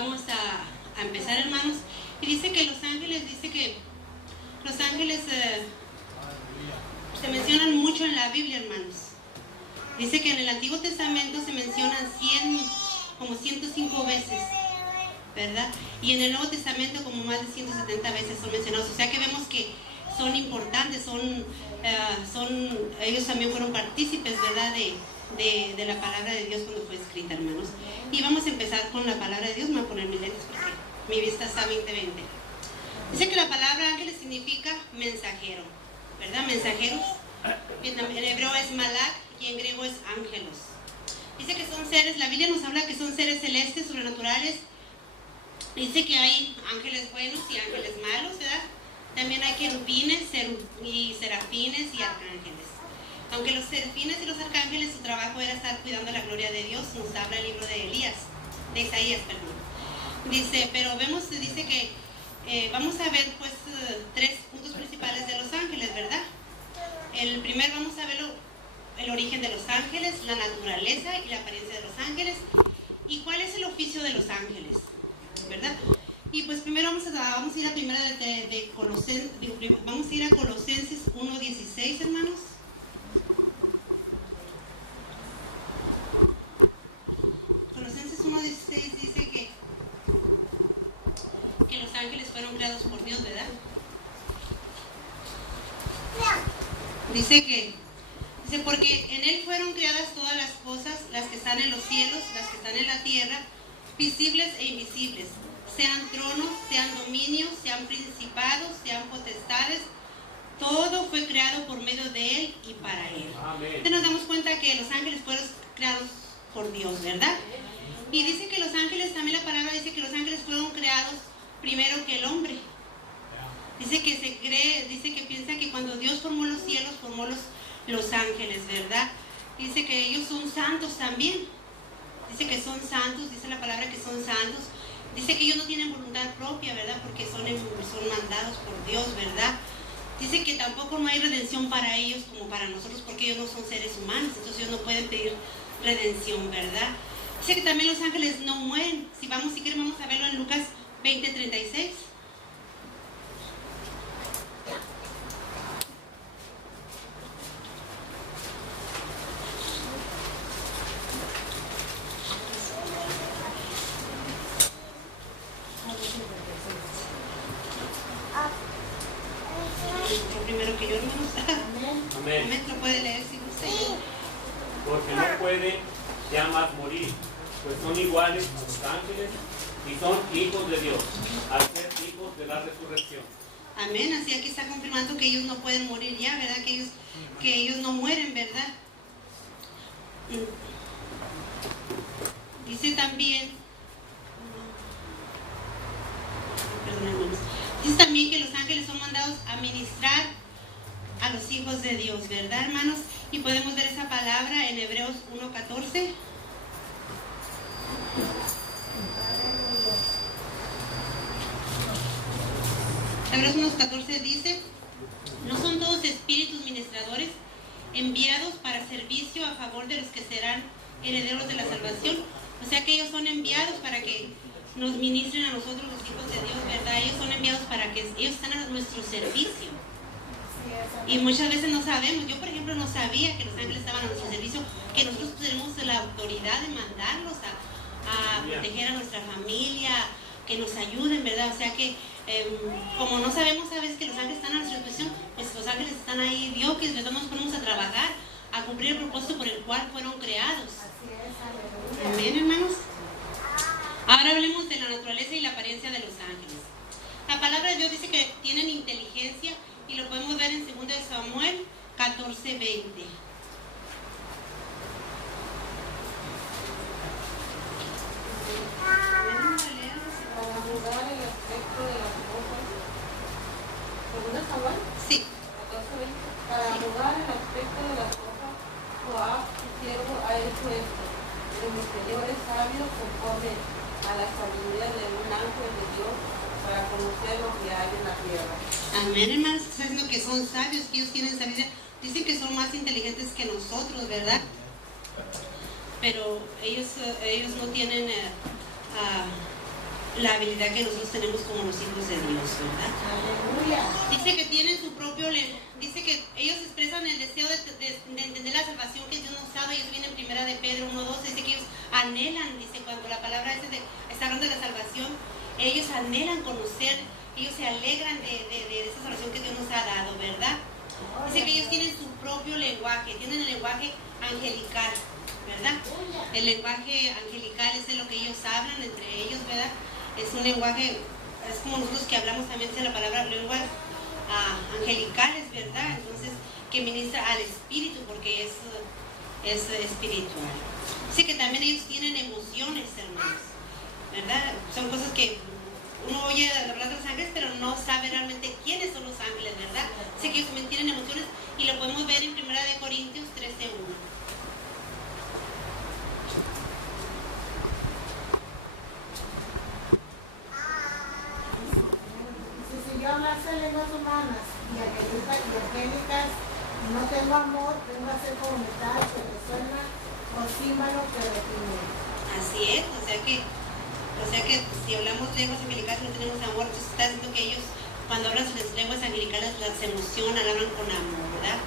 vamos a empezar, hermanos. Y dice que los ángeles se mencionan mucho en la Biblia, hermanos. Dice que en el Antiguo Testamento se mencionan 105 veces, ¿verdad? Y en el Nuevo Testamento como más de 170 veces son mencionados. O sea que vemos que son importantes, ellos también fueron partícipes, ¿verdad? De la palabra de Dios cuando fue escrita, hermanos. Y vamos a empezar con la palabra de Dios. Me voy a poner mis lentes porque mi vista está 20-20. Dice que la palabra ángeles significa mensajero, ¿verdad? Mensajeros. En hebreo es malak y en griego es ángelos. Dice que son seres, la Biblia nos habla que son seres celestes, sobrenaturales. Dice que hay ángeles buenos y ángeles malos, ¿verdad? También hay querubines y serafines y arcángeles. Aunque los serafines y los arcángeles, su trabajo era estar cuidando la gloria de Dios, nos habla el libro de Isaías, perdón. Dice, pero dice que vamos a ver pues 3 puntos principales de los ángeles, ¿verdad? El primero vamos a ver el origen de los ángeles, la naturaleza y la apariencia de los ángeles y cuál es el oficio de los ángeles, ¿verdad? Y pues primero vamos a ir a primera de Colosenses, vamos a ir a Colosenses 1:16, hermanos. Colosenses 1:16 dice que los ángeles fueron creados por Dios, ¿verdad? Dice porque en Él fueron creadas todas las cosas, las que están en los cielos, las que están en la tierra, visibles e invisibles, sean tronos, sean dominios, sean principados, sean potestades, todo fue creado por medio de Él y para Él. Entonces nos damos cuenta que los ángeles fueron creados por Dios, ¿verdad? Y dice que los ángeles, también la palabra dice que los ángeles fueron creados primero que el hombre. Dice que piensa que cuando Dios formó los cielos, formó los ángeles, ¿verdad? Dice que ellos son santos también. Dice que son santos, dice la palabra que son santos. Dice que ellos no tienen voluntad propia, ¿verdad? Porque son mandados por Dios, ¿verdad? Dice que tampoco no hay redención para ellos como para nosotros, porque ellos no son seres humanos, entonces ellos no pueden pedir redención, ¿verdad? Dice que también los ángeles no mueren. Si quieren vamos a verlo en Lucas 20:36. Primero que yo, hermanos. Amén. Lo puede leer si gusta. Porque no puede ya más morir, pues son iguales a los ángeles y son hijos de Dios, al ser hijos de la resurrección. Amén. Así aquí está confirmando que ellos no pueden morir ya, ¿verdad? Que ellos no mueren, ¿verdad? Dice también, dice también que los ángeles son mandados a ministrar a los hijos de Dios, ¿verdad, hermanos? Y podemos ver esa palabra en Hebreos 1:14. Hebreos 1:14 dice, ¿no son todos espíritus ministradores enviados para servicio a favor de los que serán herederos de la salvación? O sea que ellos son enviados para que nos ministren a nosotros los hijos de Dios, ¿verdad? Ellos son enviados para que ellos están a nuestro servicio. Y muchas veces no sabemos. Yo, por ejemplo, no sabía que los ángeles estaban a nuestro servicio, que nosotros tenemos la autoridad de mandarlos a proteger a nuestra familia, que nos ayuden, ¿verdad? O sea que como no sabemos a veces que los ángeles están a nuestra disposición, pues los ángeles están ahí, Dios, que nosotros nos ponemos a trabajar, a cumplir el propósito por el cual fueron creados. Amén, hermanos. Ahora hablemos de la naturaleza y la apariencia de los ángeles. La palabra de Dios dice que tienen inteligencia y lo podemos ver en 2 Samuel 14:20. Sí. Para abordar el aspecto de las cosas, Joab, su siervo, ha hecho esto. De mis señores sabios, conforme a la sabiduría de un ángel de Dios, para conocer lo que hay en la tierra. Amén, hermanos. Está diciendo que son sabios, que ellos tienen sabiduría. Dicen que son más inteligentes que nosotros, ¿verdad? Pero ellos no tienen la habilidad que nosotros tenemos como los hijos de Dios, ¿verdad? Aleluya. Dice que tienen su propio, dice que ellos expresan el deseo de entender la salvación que Dios nos ha dado. Ellos vienen en primera de Pedro 1:12, dice que ellos anhelan, dice, cuando la palabra está hablando de la salvación, ellos anhelan conocer, ellos se alegran de esa salvación que Dios nos ha dado, ¿verdad? Dice que ellos tienen su propio lenguaje, tienen el lenguaje angelical, ¿verdad? El lenguaje angelical es de lo que ellos hablan entre ellos, ¿verdad? Es un lenguaje, es como nosotros que hablamos también de la palabra lenguas angelicales, ¿verdad? Entonces, que ministra al espíritu, porque es espiritual. Dice que también ellos tienen emociones, hermanos, ¿verdad? Son cosas que uno oye hablar de los ángeles, pero no sabe realmente quiénes son los ángeles, ¿verdad? Dice que ellos también tienen emociones y lo podemos ver en 1 Corintios 13:1. Si yo hablase lenguas humanas y angélicas, y no tengo amor, tengo que hacer como metal que resuena o címbalo que retiene. Así es, o sea que si hablamos lenguas angelicales y no tenemos amor, entonces está diciendo que ellos cuando hablan sus lenguas angelicales las emocionan, hablan con amor, ¿verdad?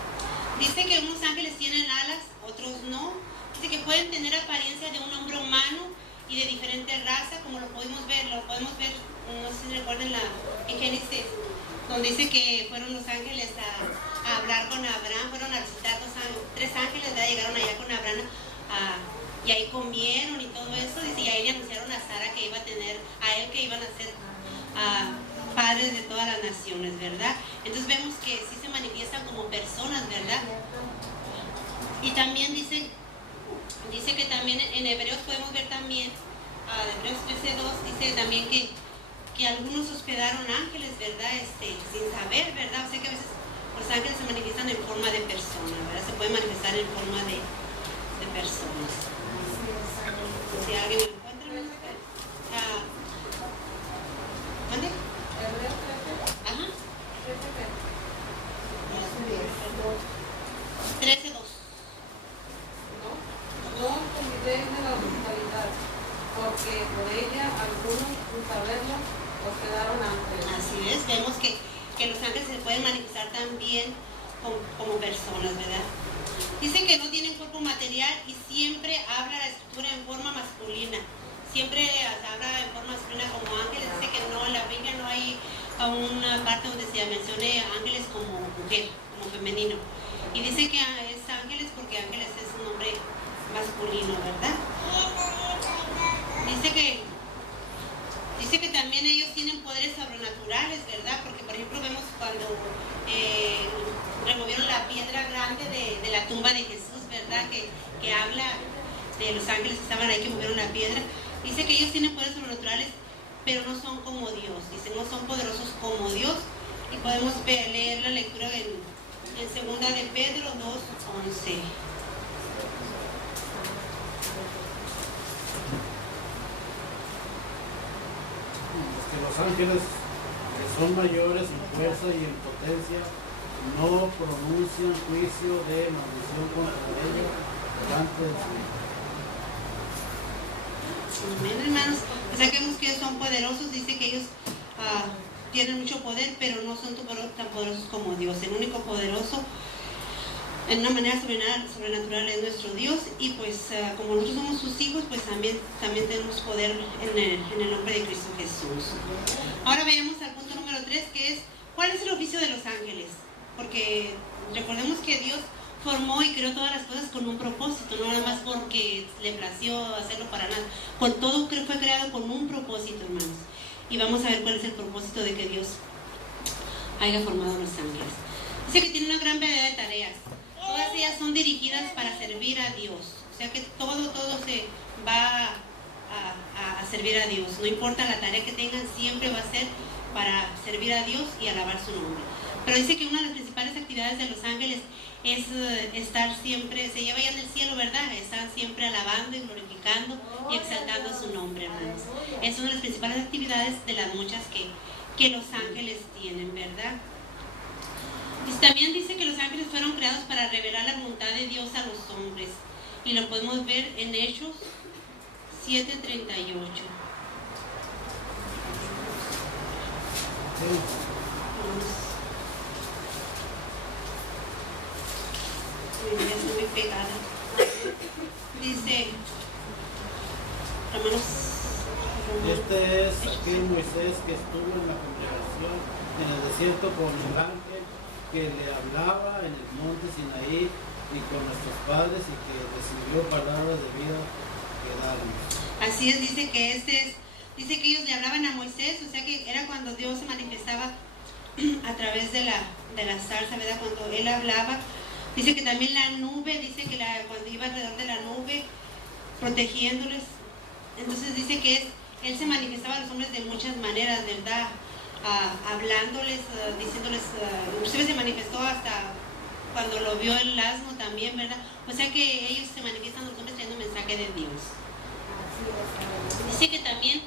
Dice que unos ángeles tienen alas, otros no. Dice que pueden tener apariencia de un hombre humano y de diferente raza, como lo podemos ver, no sé si recuerden en Génesis, donde dice que fueron los ángeles a hablar con Abraham, fueron a visitar tres ángeles, ¿verdad? Llegaron allá con Abraham y ahí comieron y todo eso, dice, y ahí le anunciaron a Sara que iba a tener, a él que iban a ser padres de todas las naciones, ¿verdad? Entonces vemos que sí se manifiestan como personas, ¿verdad? Y también dice que también en Hebreos podemos ver también, Hebreos 13:2, dice también que algunos hospedaron ángeles, ¿verdad? Sin saber, ¿verdad? O sea que a veces los ángeles se manifiestan en forma de personas, ¿verdad? Se pueden manifestar en forma de personas. Si alguien lo encuentra, ¿mande? Hebreos 13. Ajá. 13:2. No olvidéis de la hospitalidad, porque por ella algunos, sin saberlo, hospedaron ángeles. Así es, vemos que los ángeles se pueden manifestar también como personas, ¿verdad? Dice que no tienen cuerpo material y siempre habla la escritura en forma masculina. Siempre habla en forma masculina como ángeles. Dice que no, en la Biblia no hay una parte donde se mencione ángeles como mujer, como femenino. Y dice que es ángeles porque ángeles es un nombre masculino, ¿verdad? Dice que también ellos tienen poderes sobrenaturales, ¿verdad? Porque por ejemplo vemos cuando removieron la piedra grande de la tumba de Jesús, ¿verdad? Que habla de los ángeles que estaban ahí, que movieron la piedra. Dice que ellos tienen poderes sobrenaturales, pero no son como Dios. Dice, no son poderosos como Dios. Y podemos leer la lectura en 2 de Pedro 2:11. Los ángeles, que son mayores en fuerza y en potencia, no pronuncian juicio de maldición contra ellos delante del Señor. Amén, hermanos. O sea que vemos que ellos son poderosos. Dice que ellos tienen mucho poder, pero no son tan poderosos como Dios. El único poderoso en una manera sobrenatural es nuestro Dios, y pues como nosotros somos sus hijos, pues también tenemos poder en el nombre de Cristo Jesús. Ahora veamos al punto número 3, que es ¿cuál es el oficio de los ángeles? Porque recordemos que Dios formó y creó todas las cosas con un propósito, no nada más porque le plació hacerlo para nada. Con todo fue creado con un propósito, hermanos. Y vamos a ver cuál es el propósito de que Dios haya formado a los ángeles. Dice que tiene una gran variedad de tareas. Todas ellas son dirigidas para servir a Dios. O sea que todo se va a servir a Dios. No importa la tarea que tengan, siempre va a ser para servir a Dios y alabar su nombre. Pero dice que una de las principales actividades de los ángeles es estar siempre, se lleva ya en el cielo, ¿verdad? Están siempre alabando y glorificando y exaltando su nombre, hermanos. Es una de las principales actividades de las muchas que los ángeles tienen, ¿verdad? También dice que los ángeles fueron creados para revelar la voluntad de Dios a los hombres. Y lo podemos ver en Hechos 7:38. Ya estoy muy pegada. Dice Romanos. Este es aquel Moisés que estuvo en la congregación en el desierto con el ángel que le hablaba en el monte Sinaí y con nuestros padres y que recibió palabras de vida que darnos. Así es, dice que dice que ellos le hablaban a Moisés, o sea que era cuando Dios se manifestaba a través de la zarza, ¿verdad? Cuando él hablaba. Dice que también la nube, dice que cuando iba alrededor de la nube, protegiéndoles. Entonces dice que él se manifestaba a los hombres de muchas maneras, ¿verdad? Hablándoles, diciéndoles, inclusive se manifestó hasta cuando lo vio el asno también, ¿verdad? O sea que ellos se manifiestan a los hombres trayendo mensaje de Dios. Dice que también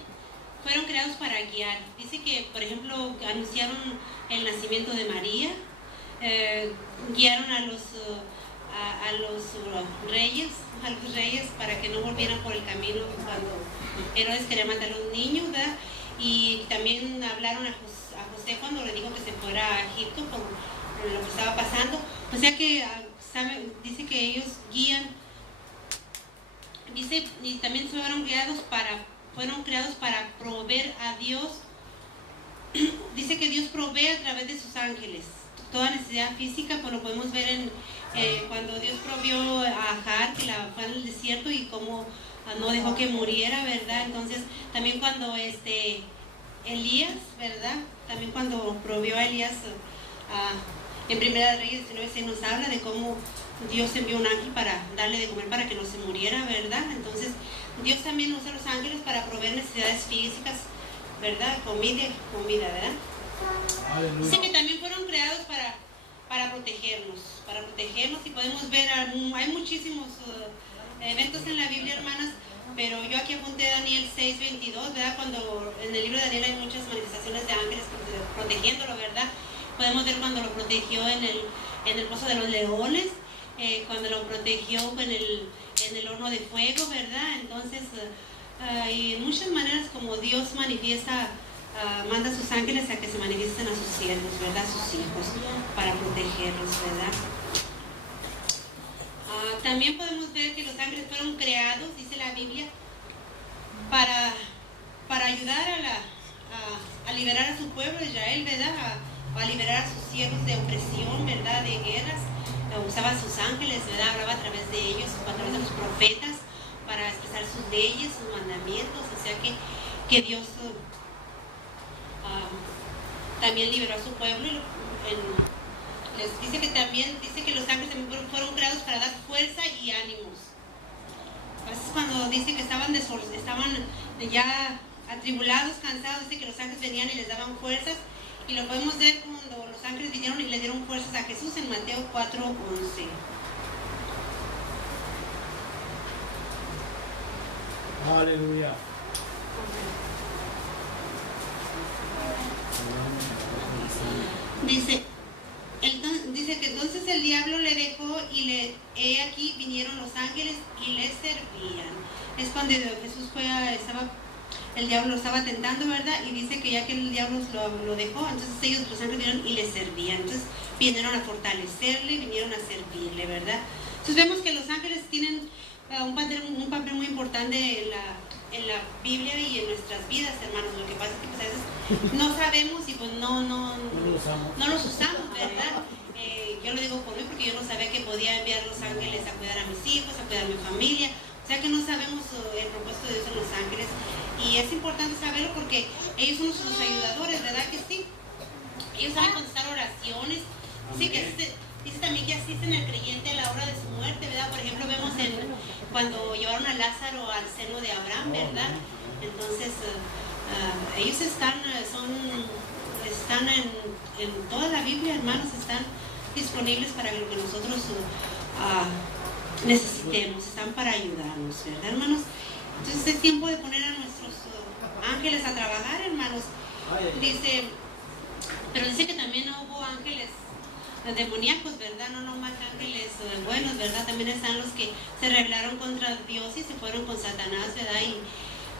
fueron creados para guiar. Dice que, por ejemplo, anunciaron el nacimiento de María, guiaron a los reyes para que no volvieran por el camino cuando Herodes quería matar a los niños, ¿verdad? Y también hablaron a José cuando le dijo que se fuera a Egipto por lo que estaba pasando. O sea que dice que ellos guían. Dice, y también fueron creados para proveer a Dios. Dice que Dios provee a través de sus ángeles toda necesidad física, pues lo podemos ver cuando Dios provió a Agar, que la fue al desierto y cómo no dejó que muriera, ¿verdad? Entonces también cuando Elías, ¿verdad? También cuando provió a Elías en Primera de Reyes 19 se nos habla de cómo Dios envió un ángel para darle de comer para que no se muriera, ¿verdad? Entonces Dios también usa a los ángeles para proveer necesidades físicas, ¿verdad? Comida, ¿verdad? Aleluya. Dice que también fueron creados para protegernos y podemos ver, hay muchísimos eventos en la Biblia, hermanas, pero yo aquí apunté Daniel 6:22, ¿verdad? Cuando en el libro de Daniel hay muchas manifestaciones de ángeles protegiéndolo, ¿verdad? Podemos ver cuando lo protegió en el pozo de los leones, cuando lo protegió en el horno de fuego, ¿verdad? Entonces, y en muchas maneras como Dios manifiesta, manda a sus ángeles a que se manifiesten a sus siervos, ¿verdad? A sus hijos, para protegerlos, ¿verdad? También podemos ver que los ángeles fueron creados, dice la Biblia, para ayudar a liberar a su pueblo de Israel, ¿verdad? A liberar a sus siervos de opresión, ¿verdad? De guerras. Usaba a sus ángeles, ¿verdad? Hablaba a través de ellos, a través de los profetas, para expresar sus leyes, sus mandamientos. O sea que Dios también liberó a su pueblo. Les dice que también, dice que los ángeles también fueron creados para dar fuerza y ánimos. A veces cuando dice que estaban ya atribulados, cansados, dice que los ángeles venían y les daban fuerzas. Y lo podemos ver cuando los ángeles vinieron y le dieron fuerzas a Jesús en Mateo 4:11. Aleluya. Dice que entonces el diablo le dejó y he aquí vinieron los ángeles y le servían. Es cuando Jesús el diablo lo estaba tentando, ¿verdad? Y dice que ya que el diablo lo dejó, entonces ellos, los ángeles, vinieron y le servían. Entonces vinieron a fortalecerle, vinieron a servirle, ¿verdad? Entonces vemos que los ángeles tienen un papel muy importante en la Biblia y en nuestras vidas, hermanos. Lo que pasa es que pues, a veces no sabemos y pues no los usamos, ¿verdad? Yo lo digo por mí porque yo no sabía que podía enviar los ángeles a cuidar a mis hijos, a cuidar a mi familia. O sea que no sabemos el propósito de Dios en los ángeles. Y es importante saberlo porque ellos son nuestros ayudadores, ¿verdad que sí? Ellos saben contestar oraciones. Dice también que asisten al creyente a la hora de su muerte, ¿verdad? Por ejemplo, vemos cuando llevaron a Lázaro al seno de Abraham, ¿verdad? Entonces, ellos están en toda la Biblia, hermanos, están disponibles para lo que nosotros necesitemos, están para ayudarnos, ¿verdad, hermanos? Entonces es tiempo de poner a nuestros ángeles a trabajar, hermanos. Pero dice que también no hubo ángeles demoníacos, ¿verdad? No más ángeles buenos, ¿verdad? También están los que se rebelaron contra Dios y se fueron con Satanás, ¿verdad?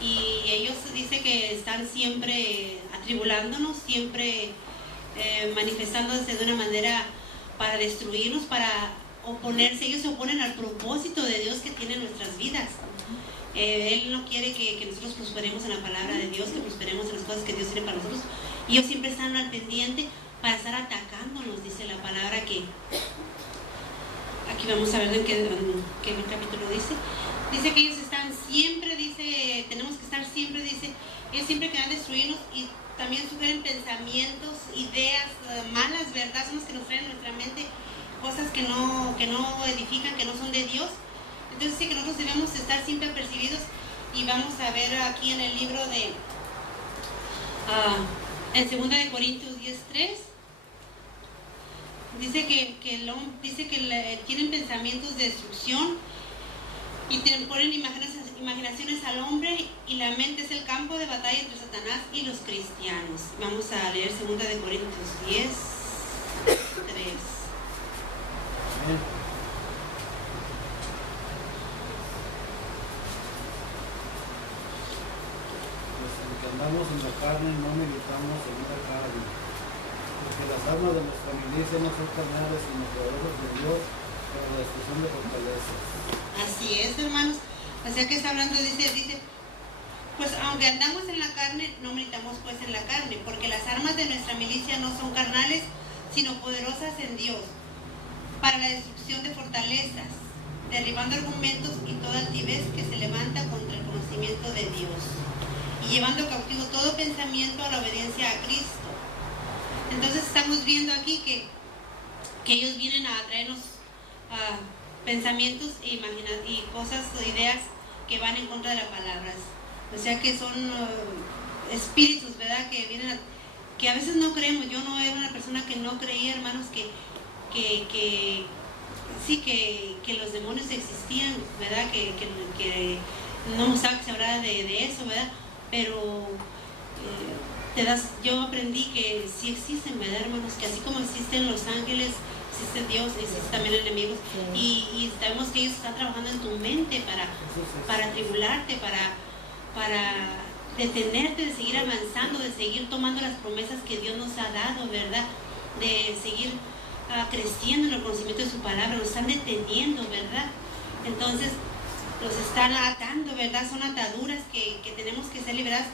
y ellos dicen que están siempre atribulándonos, siempre manifestándose de una manera para destruirnos, para oponerse. Ellos se oponen al propósito de Dios que tiene en nuestras vidas. Él no quiere que nosotros prosperemos en la palabra de Dios, que prosperemos en las cosas que Dios tiene para nosotros. Y ellos siempre están al pendiente para estar atacándonos, dice la palabra que... Aquí vamos a ver en qué capítulo dice. Dice que ellos están siempre, dice, tenemos que estar siempre, dice, ellos siempre quieren destruirnos y también sugieren pensamientos, ideas malas, ¿verdad? Son los que nos traen en nuestra mente cosas que no edifican, que no son de Dios. Entonces dice que nosotros debemos estar siempre apercibidos, y vamos a ver aquí en el libro de, en 2 de Corintios 10:3, dice que tienen pensamientos de destrucción y ponen imaginaciones al hombre, y la mente es el campo de batalla entre Satanás y los cristianos. Vamos a leer 2 de Corintios 10:3. Andamos en la carne y no militamos en la carne, porque las armas de nuestra milicia no son carnales, sino poderosas de Dios para la destrucción de fortalezas. Así es, hermanos. O sea que está hablando, dice, pues aunque andamos en la carne, no militamos pues en la carne, porque las armas de nuestra milicia no son carnales, sino poderosas en Dios para la destrucción de fortalezas, derribando argumentos y toda altivez que se levanta contra el conocimiento de Dios, y llevando cautivo todo pensamiento a la obediencia a Cristo. Entonces estamos viendo aquí que ellos vienen a traernos pensamientos y cosas, ideas que van en contra de las palabras. O sea que son espíritus, ¿verdad? Que vienen que a veces no creemos. Yo no era una persona que no creía, hermanos, que los demonios existían, ¿verdad? Que no me gustaba que se hablara de eso, ¿verdad? Pero yo aprendí que sí existen, ¿verdad, hermanos? Que así como existen los ángeles, existe Dios, existe también enemigos, y sabemos que ellos están trabajando en tu mente para atribularte, para detenerte de seguir avanzando, de seguir tomando las promesas que Dios nos ha dado, ¿verdad? De seguir creciendo en el conocimiento de su palabra. Nos están deteniendo, ¿verdad? Entonces los están atando, ¿verdad? Son ataduras que tenemos que ser liberadas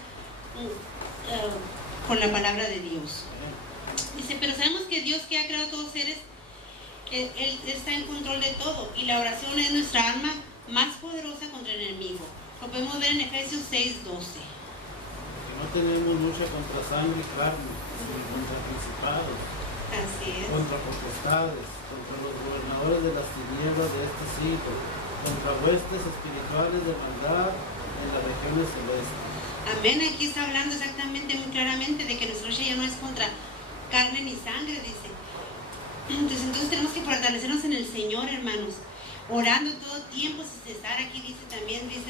con la palabra de Dios. Dice, pero sabemos que Dios, que ha creado a todos seres, Él está en control de todo, y la oración es nuestra arma más poderosa contra el enemigo. Lo podemos ver en Efesios 6:12. No tenemos lucha contra sangre y carne, sino contra principados, Así es. contra potestades, contra los gobernadores de las tinieblas de este siglo, contra huestes espirituales de maldad en las regiones celestes. Amén. Aquí está hablando exactamente, muy claramente, de que nuestra lucha ya no es contra carne ni sangre, dice. Entonces tenemos que fortalecernos en el Señor, hermanos, orando todo tiempo sin cesar. Aquí dice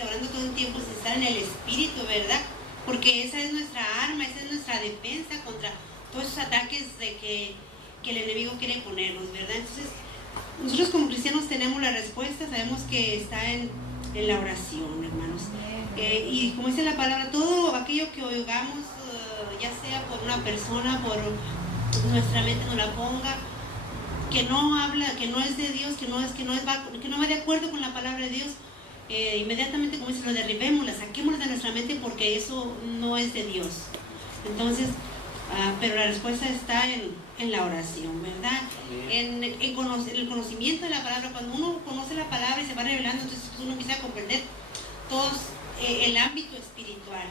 orando todo el tiempo sin cesar en el Espíritu, ¿verdad? Porque esa es nuestra arma, esa es nuestra defensa contra todos esos ataques de que el enemigo quiere ponernos, ¿verdad? Entonces nosotros como cristianos tenemos la respuesta, sabemos que está en la oración, hermanos. Y como dice la palabra, todo aquello que oigamos, ya sea por una persona, por nuestra mente nos la ponga, que no habla, que no es de Dios, que no va de acuerdo con la palabra de Dios, inmediatamente, como dice, lo derribemos, la saquemos de nuestra mente, porque eso no es de Dios. Entonces, pero la respuesta está en la oración, ¿verdad? En el conocimiento de la palabra. Cuando uno conoce la palabra y se va revelando, entonces uno empieza a comprender todo el ámbito espiritual,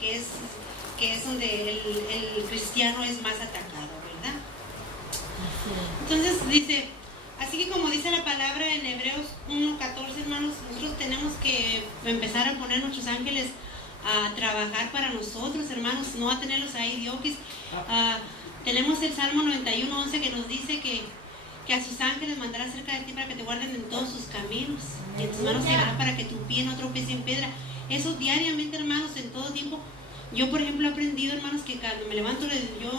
que es donde el cristiano es más atacado, ¿verdad? Entonces dice, así que como dice la palabra en Hebreos 1:14, hermanos, nosotros tenemos que empezar a poner nuestros ángeles a trabajar para nosotros, hermanos, no a tenerlos ahí diokis. Tenemos el Salmo 91:11 que nos dice que a sus ángeles mandará cerca de ti para que te guarden en todos sus caminos, y en tus manos llevará para que tu pie no tropiece en piedra. Eso diariamente, hermanos, en todo tiempo. Yo, por ejemplo, he aprendido, hermanos, que cuando me levanto, yo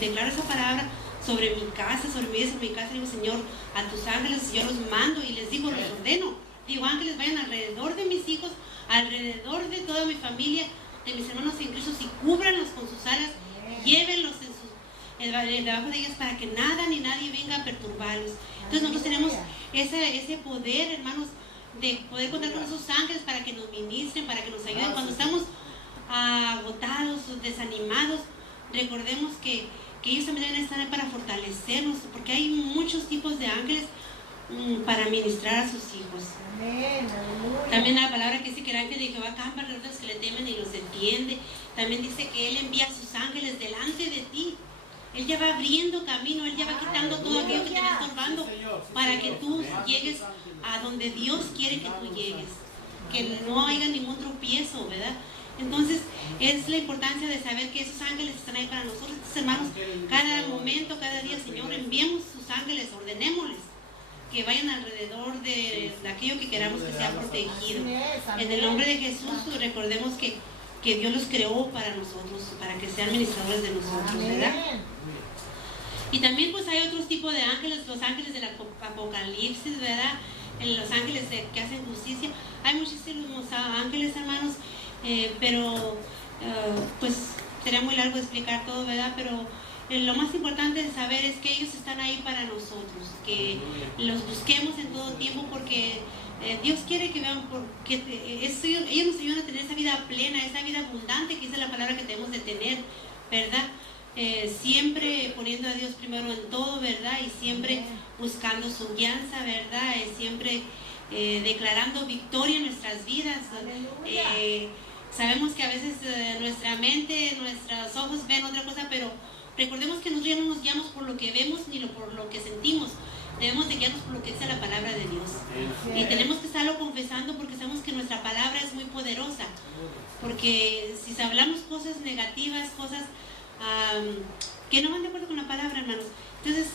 declaro esa palabra sobre mi casa, sobre mi vida, sobre mi casa. Digo, Señor, a tus ángeles yo los mando y les digo, los ordeno, Digo, ángeles vayan alrededor de mis hijos, alrededor de toda mi familia, de mis hermanos en Cristo, y cúbranlos con sus alas, llévenlos debajo de ellas para que nada ni nadie venga a perturbarlos. Entonces nosotros tenemos ese poder, hermanos, de poder contar con esos ángeles para que nos ministren, para que nos ayuden. Cuando estamos agotados o desanimados, recordemos que ellos también deben estar ahí para fortalecernos, porque hay muchos tipos de ángeles para ministrar a sus hijos. Amén, también la palabra que dice que el ángel de Jehová acampa alrededor de los que le temen y los defiende. También dice que Él envía a sus ángeles delante de ti. Él ya va abriendo camino, Él ya va quitando todo aquello que te está estorbando para que tú llegues a donde Dios quiere que tú llegues, que no haya ningún tropiezo, ¿verdad? Entonces es la importancia de saber que esos ángeles están ahí para nosotros. Entonces, hermanos, cada momento, cada día, Señor, enviemos sus ángeles, ordenémosles que vayan alrededor de aquello que queramos que sea protegido. En el nombre de Jesús, recordemos que Dios los creó para nosotros, para que sean ministradores de nosotros, ¿verdad? Y también pues hay otros tipos de ángeles, los ángeles del Apocalipsis, ¿verdad? Los ángeles que hacen justicia. Hay muchísimos ángeles, hermanos, pero pues sería muy largo explicar todo, ¿verdad? Pero lo más importante de saber es que ellos están ahí para nosotros, que los busquemos en todo tiempo, porque Dios quiere que vean, porque ellos nos ayudan a tener esa vida plena, esa vida abundante, que es la palabra que debemos de tener, ¿verdad? Siempre poniendo a Dios primero en todo, ¿verdad? Y siempre buscando su guianza, ¿verdad? Siempre declarando victoria en nuestras vidas. Sabemos que a veces nuestra mente, nuestros ojos ven otra cosa, pero recordemos que nosotros ya no nos guiamos por lo que vemos ni por lo que sentimos. Debemos de guiarnos por lo que dice la palabra de Dios. Y tenemos que estarlo confesando, porque sabemos que nuestra palabra es muy poderosa. Porque si hablamos cosas negativas, cosas que no van de acuerdo con la palabra, hermanos, entonces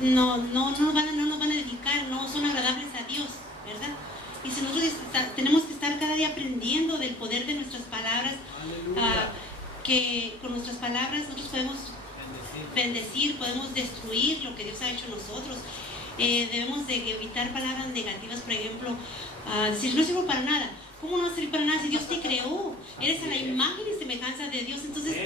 no nos van a edificar, no son agradables a Dios, ¿verdad? Y si nosotros tenemos que estar cada día aprendiendo del poder de nuestras palabras, que con nuestras palabras nosotros podemos bendecir, podemos destruir lo que Dios ha hecho en nosotros. Debemos de evitar palabras negativas, por ejemplo, si no sirvo para nada. ¿Cómo no va a servir para nada si Dios te creó? Eres a la imagen y semejanza de Dios. Entonces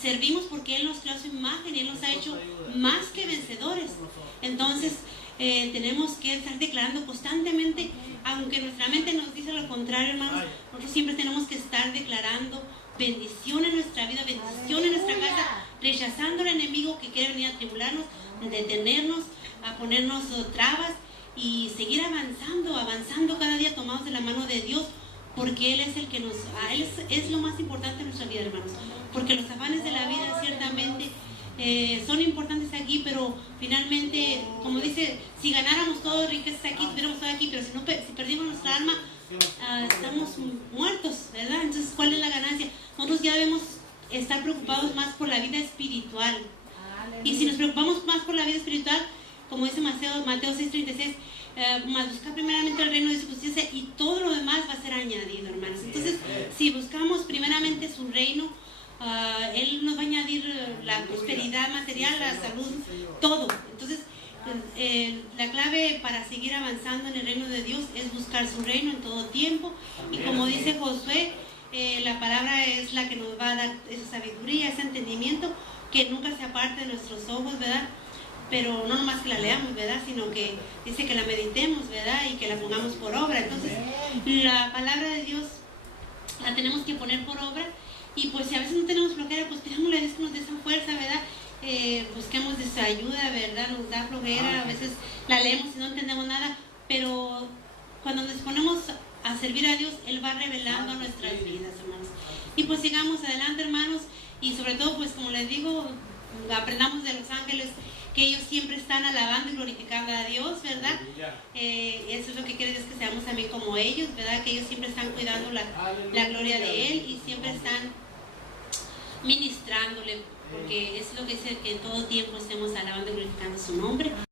servimos porque Él nos creó a su imagen y Él nos ha hecho más que vencedores. Entonces tenemos que estar declarando constantemente, aunque nuestra mente nos dice lo contrario, hermanos. Nosotros siempre tenemos que estar declarando bendición en nuestra vida, bendición en nuestra casa, rechazando al enemigo que quiere venir a tribularnos, detenernos, a ponernos trabas, y seguir avanzando cada día tomados de la mano de Dios, porque Él es el que Él es lo más importante en nuestra vida, hermanos. Porque los afanes de la vida ciertamente son importantes aquí, pero finalmente, como dice, si ganáramos todo riquezas aquí, tuviéramos todo aquí, pero si perdimos nuestra alma, estamos muertos, ¿verdad? Entonces, ¿cuál es la ganancia? Nosotros ya debemos estar preocupados más por la vida espiritual. Y si nos preocupamos más por la vida espiritual, como dice Mateo 6:36, más buscar primeramente el reino de su justicia y todo lo demás va a ser añadido, hermanos. Entonces, si buscamos primeramente su reino, Él nos va a añadir la prosperidad material, la salud, todo. Entonces, la clave para seguir avanzando en el reino de Dios es buscar su reino en todo tiempo. Y como dice Josué, la palabra es la que nos va a dar esa sabiduría, ese entendimiento, que nunca se aparte de nuestros ojos, ¿verdad? Pero no nomás que la leamos, ¿verdad? Sino que dice que la meditemos, ¿verdad? Y que la pongamos por obra. Entonces, la palabra de Dios la tenemos que poner por obra. Y pues si a veces no tenemos flojera, pues pidámosle a Dios que nos dé esa fuerza, ¿verdad? Busquemos de su ayuda, ¿verdad? Nos da flojera, a veces la leemos y no entendemos nada, pero cuando nos ponemos a servir a Dios, Él va revelando nuestras vidas, hermanos. Y pues sigamos adelante, hermanos, y sobre todo, pues como les digo, aprendamos de los ángeles, que ellos siempre están alabando y glorificando a Dios, ¿verdad? Eso es lo que quiere Dios, que seamos también como ellos, ¿verdad? Que ellos siempre están cuidando la gloria de Él y siempre están ministrándole, porque es lo que dice, que en todo tiempo estemos alabando y glorificando su nombre.